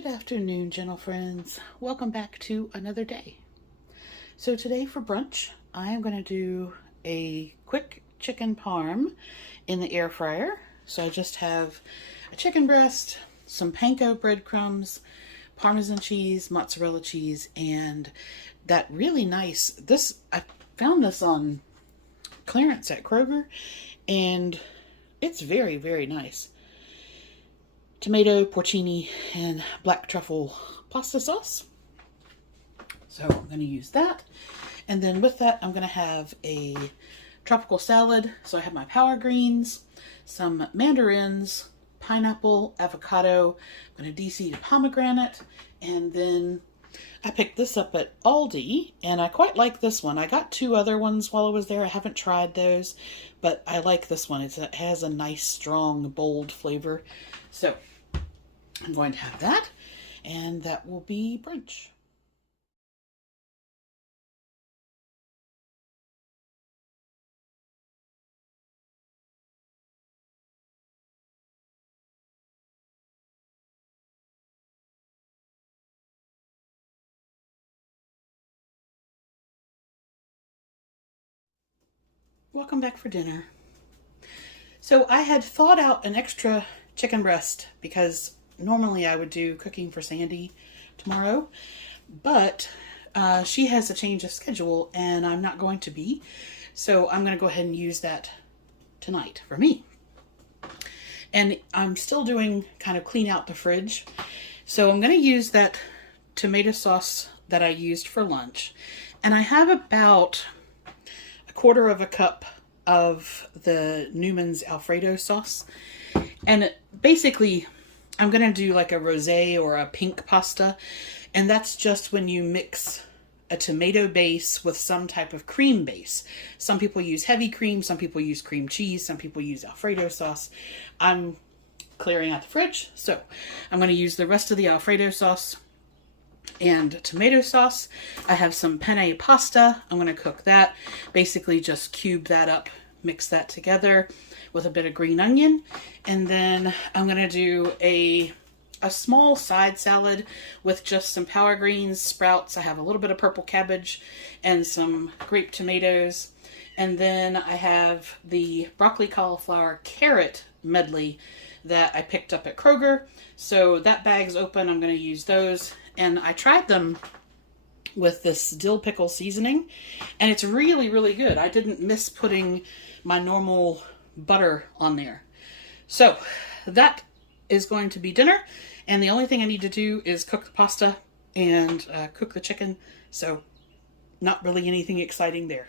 Good afternoon, gentle friends. Welcome back to another day. So today for brunch, I am going to do a quick chicken parm in the air fryer. So I just have a chicken breast, some panko breadcrumbs, Parmesan cheese, mozzarella cheese, and that really nice, I found this on clearance at Kroger, and it's very, very nice. Tomato, porcini, and black truffle pasta sauce. So I'm going to use that. And then with that, I'm going to have a tropical salad. So I have my power greens, some mandarins, pineapple, avocado. I'm going to de-seed a pomegranate. And then I picked this up at Aldi, and I quite like this one. I got two other ones while I was there. I haven't tried those, but I like this one. It has a nice, strong, bold flavor. So I'm going to have that, and that will be brunch. Welcome back for dinner. So I had thawed out an extra chicken breast because normally I would do cooking for Sandy tomorrow, but she has a change of schedule and I'm not going to be. So I'm going to go ahead and use that tonight for me. And I'm still doing kind of clean out the fridge. So I'm going to use that tomato sauce that I used for lunch. And I have about a quarter of a cup of the Newman's Alfredo sauce. And basically, I'm going to do like a rosé or a pink pasta. And that's just when you mix a tomato base with some type of cream base. Some people use heavy cream, some people use cream cheese, some people use Alfredo sauce. I'm clearing out the fridge, so I'm going to use the rest of the Alfredo sauce and tomato sauce. I have some penne pasta. I'm going to cook that. Basically just cube that up, mix that together with a bit of green onion. And then I'm going to do a small side salad with just some power greens, sprouts. I have a little bit of purple cabbage and some grape tomatoes. And then I have the broccoli, cauliflower, carrot medley that I picked up at Kroger. So that bag's open. I'm going to use those. And I tried them with this dill pickle seasoning, and it's really, really good. I didn't miss putting my normal butter on there. So that is going to be dinner, and the only thing I need to do is cook the pasta and cook the chicken. So not really anything exciting there.